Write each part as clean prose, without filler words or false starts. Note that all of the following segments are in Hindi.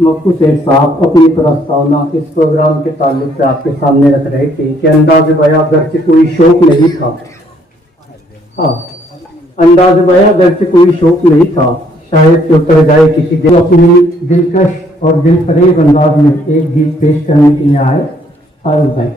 मक्कू सेठ साहब अपनी प्रस्तावना इस प्रोग्राम के ताल्लुक से आपके सामने रख रहे थे कि अंदाज बयां अगरचे कोई शौक नहीं था। अंदाज बयां अगरचे कोई शौक नहीं था, शायद से उतर जाए किसी दिन। अपनी दिलकश और दिलफरेब अंदाज में एक गीत पेश करने के लिए आए फारूक भाई।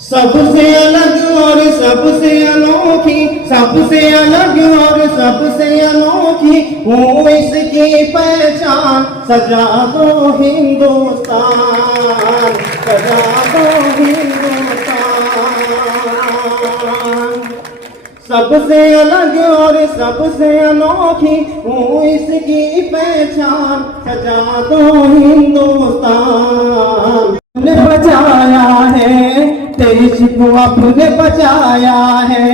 सबसे अलग और सबसे अनोखी, सबसे अलग और सबसे अनोखी हूँ इसकी पहचान। सजा दो हिंदुस्तान, सजा दो हिंदुस्तान। सबसे अलग और सबसे अनोखी हूँ इसकी पहचान। सजा दो हिंदुस्तान। ने बचाया है देश को, अपने बचाया है।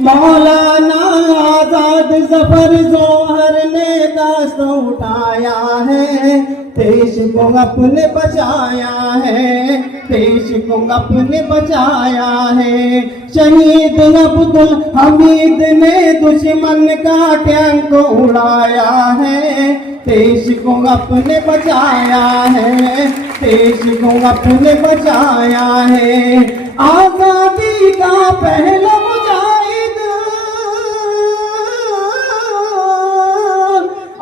मौलाना आजाद जफर जोहर ने दास्त उठाया है। देश को अपने बचाया है, देश को अपने बचाया है। शहीद अब्दुल हमीद ने दुश्मन का टैंक उड़ाया है। देश को अपने बचाया है, देश को अपने बचाया है। आजादी का पहला मुजाहिद,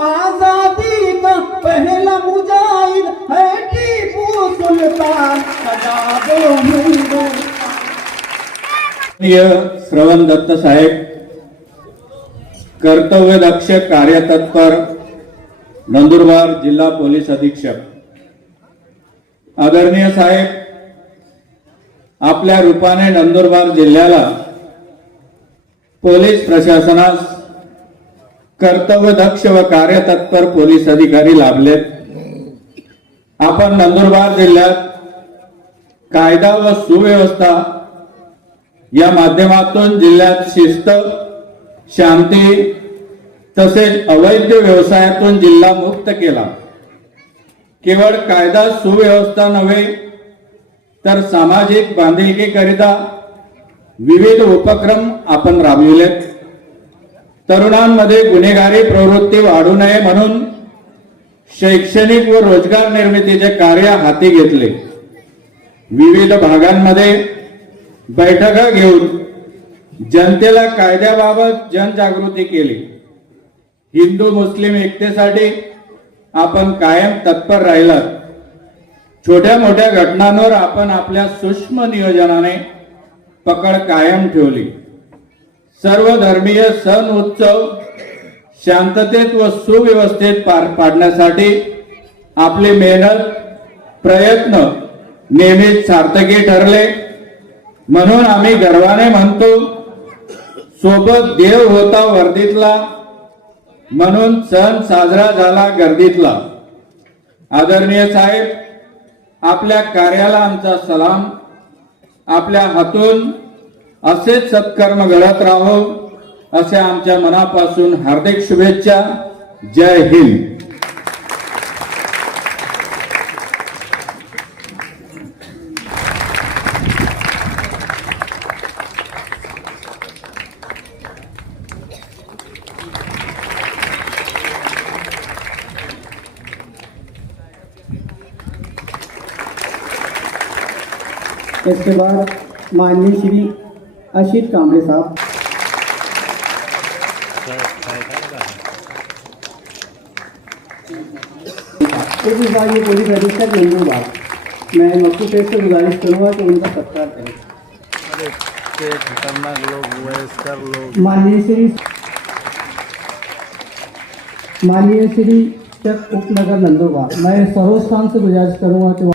आजादी का पहला मुजाहिद है टीपू सुल्तान। सजा दो हिंदुस्तान। श्रवण दत्त साहेब, कर्तव्य दक्ष कार्यतत्पर नंदुरबार जिल्हा पोलीस अधीक्षक। आदरणीय साहेब, आपल्या रूपाने नंदुरबार जिल्ह्याला पोलीस प्रशासनास कर्तव्यदक्ष व कार्यतत्पर पोलीस अधिकारी लाभलेत। आपण नंदुरबार जिल्ह्यात कायदा व सुव्यवस्था या माध्यमातून जिल्ह्यात शिस्त, शांती तसेच अवैध व्यवसायातून जिल्हा मुक्त केला। केवळ कायदा सुव्यवस्था नव्हे तर सामाजिक बांधिलकीकरिता विविध उपक्रम आपण राबविलेत। तरुणांमध्ये गुन्हेगारी प्रवृत्ती वाढू नये म्हणून शैक्षणिक व रोजगार निर्मितीचे कार्य हाती घेतले। विविध भागांमध्ये बैठका घेऊन जनतेला कायद्याबाबत जनजागृती केली। हिंदू मुस्लिम एकतेसाठी आपण कायम तत्पर राहिलात। छोट्या मोठ्या घटनांवर आपण आपल्या सूक्ष्म नियोजनाने पकड कायम ठेवली। सर्व धर्मीय सण उत्सव शांततेत व सुव्यवस्थेत पार पाडण्यासाठी आपली मेहनत प्रयत्न नेहमीच सार्थकी ठरले। म्हणून आम्ही गर्वाने म्हणतो, सोबत देव होता वर्दीतला, म्हणून सण साजरा झाला गर्दीतला। आदरणीय साहेब, आपल्या कार्याला आमचा सलाम। आपल्या हातून असेच सत्कर्म घडत राहो असे आमच्या मनापासून हार्दिक शुभेच्छा। जय हिंद। इसके बाद माननीय श्री अशीत कांबळे साहब। इस बार ये पुलिस अधीक्षक नंदुरबार, मैं मक्कू सेठ से गुजारिश करूँगा कि उनका सत्कार करें। खतरनाक लोग, वयस्कर लोग। माननीय श्री चक उपनगर नंदुरबार, मैं सरोज खान से गुजारिश करूँगा कि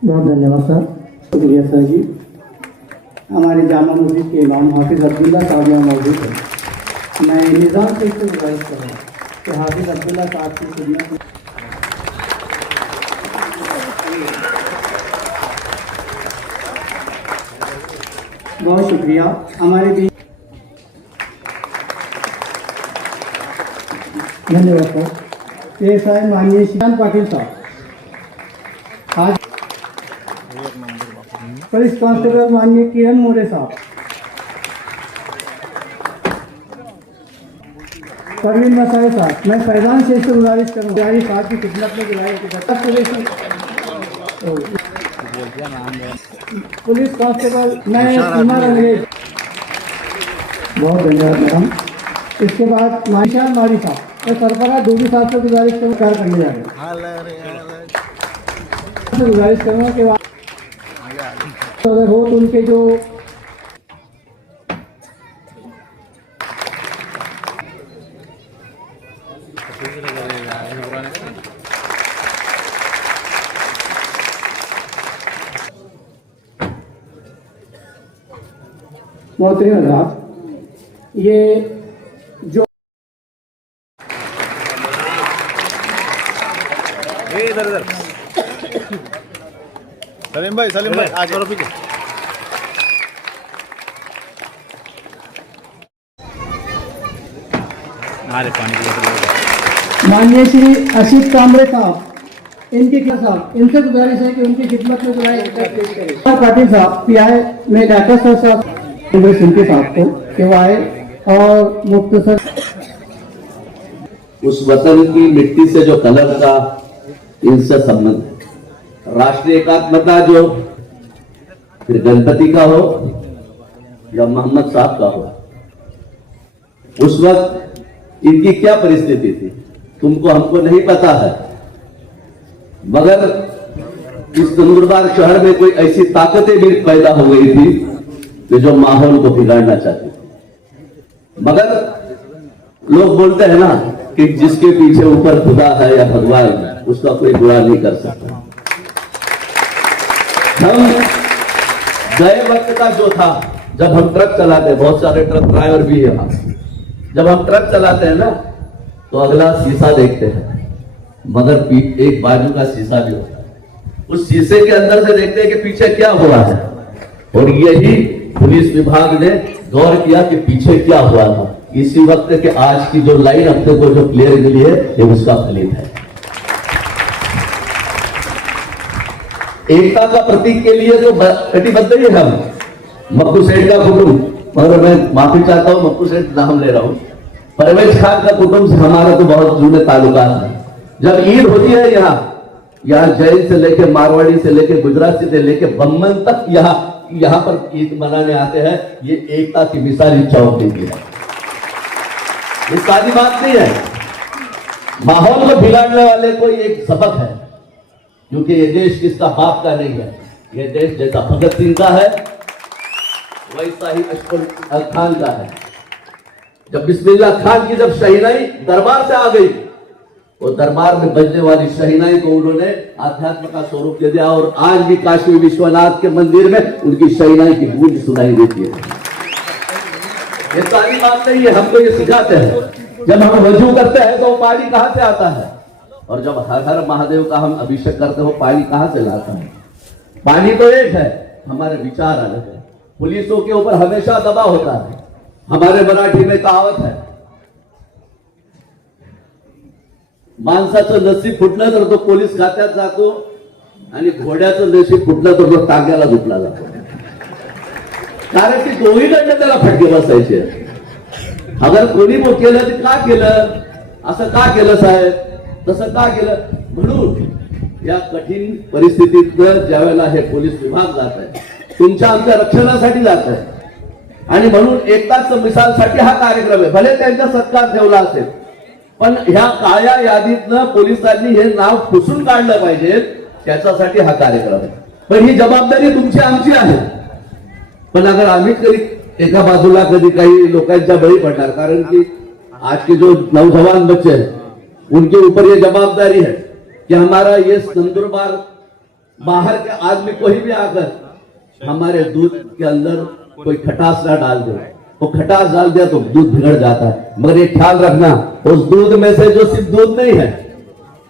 बहुत धन्यवाद सर। शुक्रिया सर जी। हमारे जामा मस्जिद के इमाम हाफिज अब्दुल्ला साहब यहाँ मौजूद है। मैं निज़ाम से इससे गुजारिश करूँगा कि हाफिज अब्दुल्ला साहब की खिदमत में। बहुत शुक्रिया। हमारे बीच धन्यवाद सर। PSI माननीय श्रीकांत पाटील साहब। आज पुलिस कांस्टेबल माननीय किरण मोरे साहब। परवीन मसाई साहब। मैं फैजान शेख से गुजारिश करूँगा साहब की खिदमत में बुलाए पुलिस कांस्टेबल मैं सीमा रंगरेज। बहुत धन्यवाद मैडम। इसके बाद मानिशा मारी साहब और सरफराज डोबी साहब से गुजारिश करूँ कार्य करने जा रहे हैं। गुजारिश करूँगा कि अगर हो तो उनके जो मोहतरम साहब ये जो इधर सलीम भाई आज करो पीछे। हमारे पानी की बोतल माननीय श्री अशीत कामरे साहब इनके क्या साहब इनसे गुजारिश है कि उनकी खिदमत में बुलाए पेश करें। पाटिल साहब PI में डाक्टर साहब सिंह साहब को कि आए और मुख्तसर उस वतन की मिट्टी से जो कलर का इनसे संबंध है। राष्ट्रीय एकात्मता जो फिर गणपति का हो या मोहम्मद साहब का हो, उस वक्त इनकी क्या परिस्थिति थी तुमको हमको नहीं पता है, मगर इस तंदुरबार शहर में कोई ऐसी ताकतें भी पैदा हो गई थी कि जो माहौल को बिगाड़ना चाहती थी। मगर लोग बोलते हैं ना कि जिसके पीछे ऊपर खुदा है या भगवान है उसका कोई बुरा नहीं कर सकता। हम गए वक्त का जो था, जब हम ट्रक चलाते, बहुत सारे ट्रक ड्राइवर भी है वहां, जब हम ट्रक चलाते हैं ना तो अगला शीशा देखते हैं, मगर एक बाजू का शीशा भी होता है। उस शीशे के अंदर से देखते हैं कि पीछे क्या हुआ है, और यही पुलिस विभाग ने गौर किया कि पीछे क्या हुआ था। इसी वक्त के आज की जो लाइन अपने को जो क्लियर मिली है ये उसका फलित है। एकता का प्रतीक के लिए तो कटिबद्ध ही हम मक्कू सेठ का कुटुंब, मगर मैं माफी चाहता हूं मक्कू सेठ नाम ले रहा हूं, परवेज खान का कुटुंब से हमारा तो बहुत जुड़े ताल्लुकात है। जब ईद होती है यहाँ जैन से लेके मारवाड़ी से लेके गुजराती से लेके बम्बन तक यहाँ पर ईद मनाने आते हैं। ये एकता की मिसाल चौक देती है, ये सारी बात नहीं है। माहौल को बिगाड़ने वाले को एक सबक है, क्योंकि ये देश किसका बाप का नहीं है, ये देश जैसा भगत सिंह का है वैसा ही अशफाक खान का है। जब बिस्मिल्लाह खान की जब शहीनाई दरबार से आ गई, वो दरबार में बजने वाली शहीनाई को उन्होंने आध्यात्म का स्वरूप दे दिया, और आज भी काशी विश्वनाथ के मंदिर में उनकी शहीनाई की गूंज सुनाई देती है। ये सारी बात नहीं है, हमको ये सिखाते हैं। जब हम वजू करते हैं तो पानी कहां से आता है, और जब हर हर महादेव का हम अभिषेक करते हो पानी कहां से लाता है। पानी तो एक है, हमारे विचार अलग है। पुलिसों के ऊपर हमेशा दबाव होता है। हमारे मराठी में कहावत है, माणसाचं नसीब फुटलं तर तो पोलीस खात्यात जातो आणि घोड्याचं नशीब फुटलं तर तो टाक्याला झुकला जातो, कारण की दोन्हीकडनं त्याला फटके बसायचे। अगर कोणी केलं ते का केलं, असं का केलं साहेब, तसं का केलं, म्हणून या कठीण परिस्थितीत ज्यावेळेला हे पोलीस विभाग जात आहे, तुमच्या आमच्या रक्षणासाठी जात आहे, आणि म्हणून एकताच मिसालसाठी हा कार्यक्रम आहे। भले त्यांचा सत्कार ठेवला असेल, पण ह्या काळ्या यादीतनं पोलिसांनी हे नाव पुसून काढलं पाहिजे, त्याच्यासाठी हा कार्यक्रम आहे। पण ही जबाबदारी तुमची आमची आहे। पण अगर आम्ही कधी एका बाजूला कधी काही लोकांच्या बळी पडणार, कारण की आज के जो नौजवान बच्चे हैं उनके ऊपर ये जवाबदारी है कि हमारा ये नंदुरबार बाहर के आदमी कोई भी आकर हमारे दूध के अंदर कोई खटास ना डाल दे, वो खटास डाल दिया तो दूध बिगड़ जाता है। मगर ये ख्याल रखना, उस दूध में से जो सिर्फ दूध नहीं है,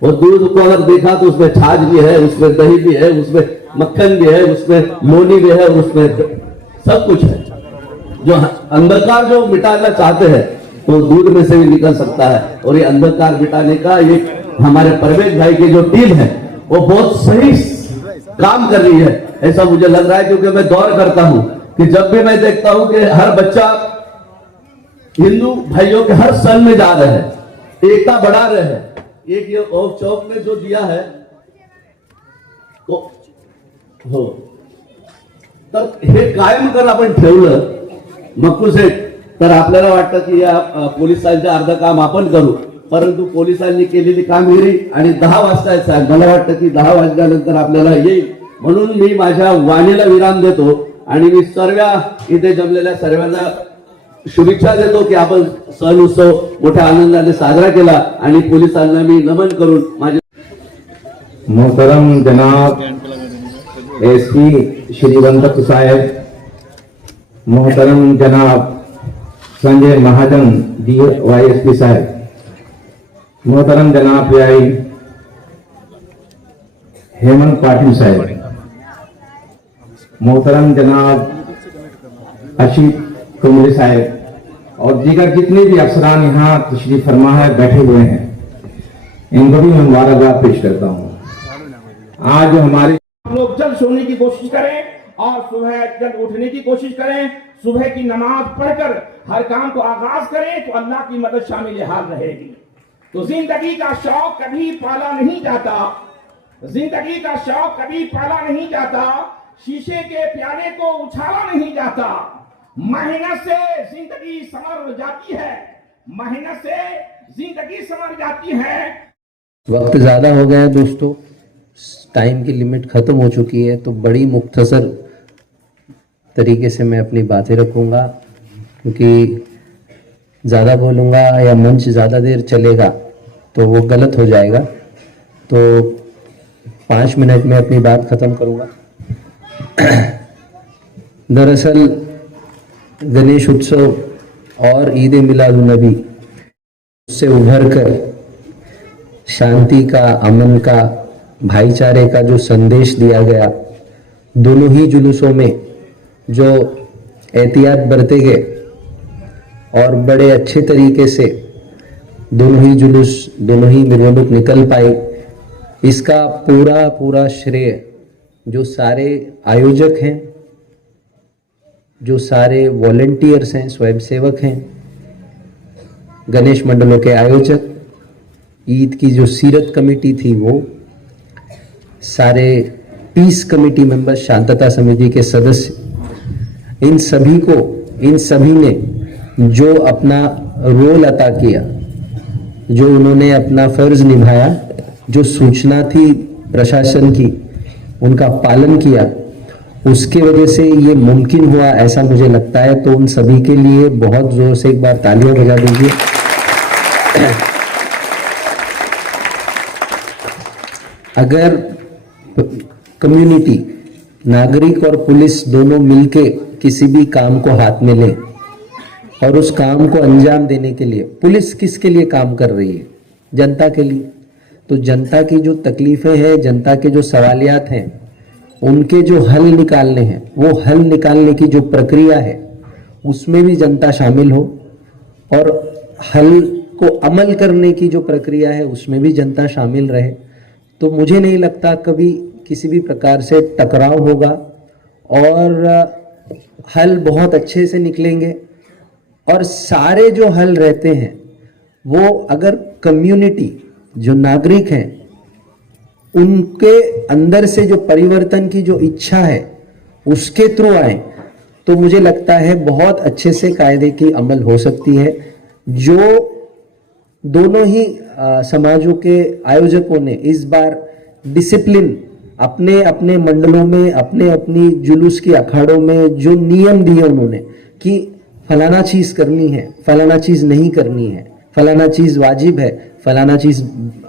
वो दूध को अगर देखा तो उसमें छाछ भी है, उसमें दही भी है, उसमें मक्खन भी है, उसमें लोनी भी है, उसमें सब कुछ है। जो अंधकार जो मिटाना चाहते हैं तो दूध में से भी निकल सकता है। और ये अंधकार मिटाने का ये हमारे परवेज भाई की जो टीम है वो बहुत सही काम कर रही है, ऐसा मुझे लग रहा है। क्योंकि मैं दौर करता हूं कि जब भी मैं देखता हूं कि हर बच्चा हिंदू भाइयों के हर सन में जा रहे हैं, एकता बढ़ा रहे हैं। एक ये ओम चौक में जो दिया है तो हो तर हे कायम कर आपण ठेवलं मक्कू सेठ, तर आपल्याला वाटतं की या पोलिसांचं अर्ध काम आपण करू, परंतु पोलिसांनी केलेली कामगिरी आणि 10 वाजताच आहे, मला वाटतं की 10 वाजल्यानंतर आपल्याला येईल, म्हणून मी माझ्या वाणीला विराम देतो आणि मी सर्व इथे जमलेल्या सर्वांना शुभेच्छा देतो की आपण सण उत्सव मोठ्या आनंदाने साजरा केला आणि पोलिसांना मी नमन करून माझे मोहतरम जनाब एसपी श्री वंदक साहेब, मोहतरम जनाब संजय महाजन DYSP साहेब, मोहतरम जनाब PI हेमंत पाटिल साहेब, मोहतरम जनाब अशीत कुमरे साहेब और दीगर जितने भी अफसरान यहाँ तशरीफ फरमा है बैठे हुए हैं, इनको भी मैं मुबारकबाद पेश करता हूँ। आज हमारे हम लोग जल्द सोने की कोशिश करें और सुबह जल्द उठने की कोशिश करें। सुबह की नमाज पढ़कर हर काम को आगाज करें तो अल्लाह की मदद शामिल हाल रहेगी। तो जिंदगी का शौक कभी पाला नहीं जाता, जिंदगी का शौक कभी पाला नहीं जाता, शीशे के प्याले को उछाला नहीं जाता। मेहनत से जिंदगी संवर जाती है, मेहनत से जिंदगी संवर जाती है। वक्त ज़्यादा हो गया है दोस्तों, टाइम की लिमिट ख़त्म हो चुकी है, तो बड़ी मुख्तसर तरीके से मैं अपनी बातें रखूँगा, क्योंकि ज़्यादा बोलूँगा या मंच ज़्यादा देर चलेगा तो वो गलत हो जाएगा। तो 5 मिनट में अपनी बात ख़त्म करूँगा। दरअसल गणेश उत्सव और ईद मिलादुन्नबी उससे उभर कर शांति का, अमन का, भाईचारे का जो संदेश दिया गया, दोनों ही जुलूसों में जो एहतियात बरते गए और बड़े अच्छे तरीके से दोनों ही जुलूस, दोनों ही मिरवनुक निकल पाई, इसका पूरा श्रेय जो सारे आयोजक हैं, जो सारे वॉलंटियर्स हैं, स्वयंसेवक हैं, गणेश मंडलों के आयोजक, ईद की जो सीरत कमेटी थी वो, सारे पीस कमेटी मेंबर्स, शांतता समिति के सदस्य, इन सभी ने जो अपना रोल अदा किया, जो उन्होंने अपना फर्ज निभाया, जो सूचना थी प्रशासन की उनका पालन किया, उसके वजह से ये मुमकिन हुआ, ऐसा मुझे लगता है। तो उन सभी के लिए बहुत जोर से एक बार तालियां बजा दीजिए। अगर कम्युनिटी, नागरिक और पुलिस दोनों मिलके किसी भी काम को हाथ में लें और उस काम को अंजाम देने के लिए, पुलिस किसके लिए काम कर रही है? जनता के लिए। तो जनता की जो तकलीफें हैं, जनता के जो सवालियात हैं, उनके जो हल निकालने हैं, वो हल निकालने की जो प्रक्रिया है उसमें भी जनता शामिल हो, और हल को अमल करने की जो प्रक्रिया है उसमें भी जनता शामिल रहे। तो मुझे नहीं लगता कभी किसी भी प्रकार से टकराव होगा और हल बहुत अच्छे से निकलेंगे। और सारे जो हल रहते हैं वो अगर कम्युनिटी, जो नागरिक हैं, उनके अंदर से जो परिवर्तन की जो इच्छा है उसके थ्रू आए, तो मुझे लगता है बहुत अच्छे से कायदे की अमल हो सकती है। जो दोनों ही समाजों के आयोजकों ने इस बार डिसिप्लिन अपने अपने मंडलों में, अपने अपनी जुलूस की अखाड़ों में जो नियम दिए उन्होंने कि फलाना चीज करनी है, फलाना चीज नहीं करनी है, फलाना चीज वाजिब है, फलाना चीज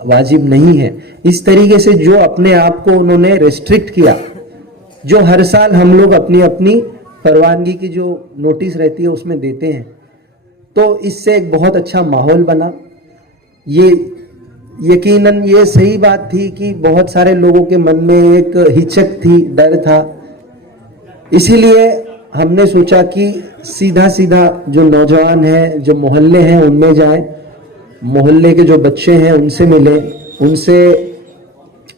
वाजिब नहीं है, इस तरीके से जो अपने आप को उन्होंने रेस्ट्रिक्ट किया, जो हर साल हम लोग अपनी अपनी परवानगी की जो नोटिस रहती है उसमें देते हैं, तो इससे एक बहुत अच्छा माहौल बना। ये यकीनन ये सही बात थी कि बहुत सारे लोगों के मन में एक हिचक थी, डर था, इसीलिए हमने सोचा कि सीधा सीधा जो नौजवान हैं, जो मोहल्ले हैं, उनमें जाएं, मोहल्ले के जो बच्चे हैं उनसे मिलें, उनसे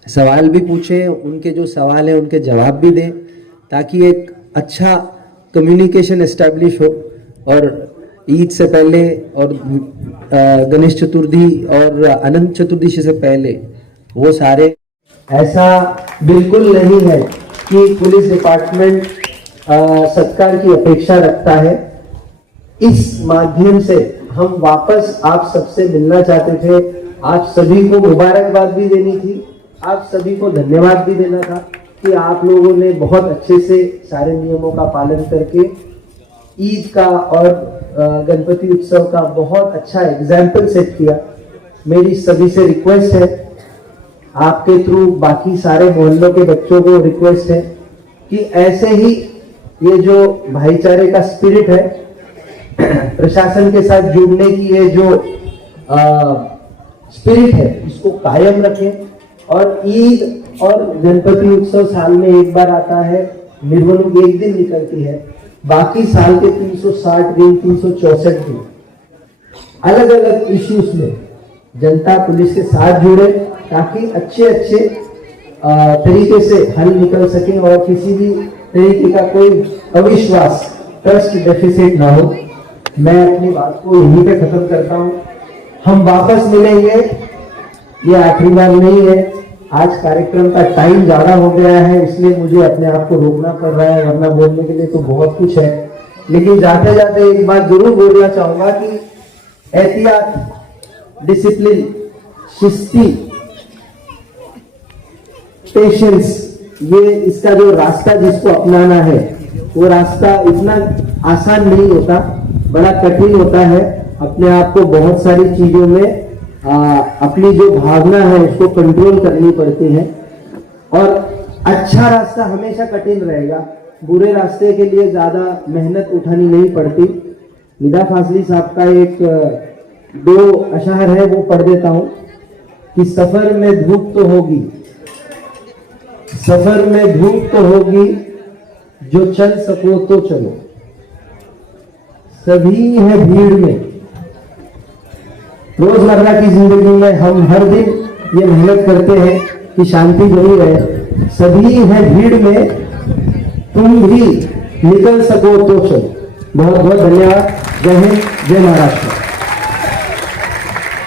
सवाल भी पूछें, उनके जो सवाल हैं उनके जवाब भी दें, ताकि एक अच्छा कम्युनिकेशन एस्टैब्लिश हो। और ईद से पहले और गणेश चतुर्थी और अनंत चतुर्दशी से पहले वो सारे, ऐसा बिल्कुल नहीं है कि पुलिस डिपार्टमेंट सरकार की अपेक्षा रखता है। इस माध्यम से हम वापस आप सबसे मिलना चाहते थे, आप सभी को मुबारकबाद भी देनी थी, आप सभी को धन्यवाद भी देना था कि आप लोगों ने बहुत अच्छे से सारे नियमों का पालन करके ईद का और गणपति उत्सव का बहुत अच्छा एग्जाम्पल सेट किया। मेरी सभी से रिक्वेस्ट है, आपके थ्रू बाकी सारे मोहल्लों के बच्चों को रिक्वेस्ट है कि ऐसे ही ये जो भाईचारे का स्पिरिट है, प्रशासन के साथ जुड़ने की ये जो स्पिरिट है, इसको कायम रखें। और ईद और गणपति उत्सव साल में एक बार आता है, निर्मल एक दिन निकलती है, बाकी साल के 360 दिन 364 दिन अलग अलग इश्यूज में जनता पुलिस के साथ जुड़े, ताकि अच्छे अच्छे तरीके से हल निकल सके और किसी भी तरीके का कोई अविश्वास, ट्रस्ट डेफिसिट ना हो। मैं अपनी बात को यहीं पे खत्म करता हूं। हम वापस मिलेंगे, ये आखिरी बार नहीं है। आज कार्यक्रम का टाइम ज्यादा हो गया है, इसलिए मुझे अपने आप को रोकना पड़ रहा है, वरना बोलने के लिए तो बहुत कुछ है। लेकिन जाते जाते एक बात जरूर बोलना चाहूंगा कि एहतियात, डिसिप्लिन, शिस्ती, पेशेंस, ये इसका जो रास्ता जिसको अपनाना है, वो रास्ता इतना आसान नहीं होता, बड़ा कठिन होता है। अपने आप को बहुत सारी चीजों में अपनी जो भावना है उसको कंट्रोल करनी पड़ती है। और अच्छा रास्ता हमेशा कठिन रहेगा, बुरे रास्ते के लिए ज्यादा मेहनत उठानी नहीं पड़ती। निदा फाजली साहब का एक 2 अशआर है, वो पढ़ देता हूं कि सफर में धूप तो होगी, सफर में धूप तो होगी, जो चल सको तो चलो, सभी है भीड़ में। रोजमर्रा की जिंदगी में हम हर दिन ये मेहनत करते हैं कि शांति बनी रहे, सभी है भीड़ में, तुम भी निकल सको तो चलो। बहुत बहुत धन्यवाद। जय हिंद, जय महाराष्ट्र।